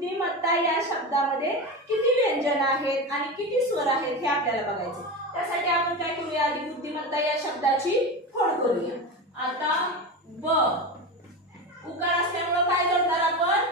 बुद्धिमत्ता या शब्दामध्ये किती व्यंजन आहेत आणि किती स्वर आहेत हे आपल्याला बघायचे। त्यासाठी आपण काय करूया, आधी बुद्धिमत्ता या शब्दाची फोड करूया। आता ब उकार असल्यामुळे काय जोडणार आपण,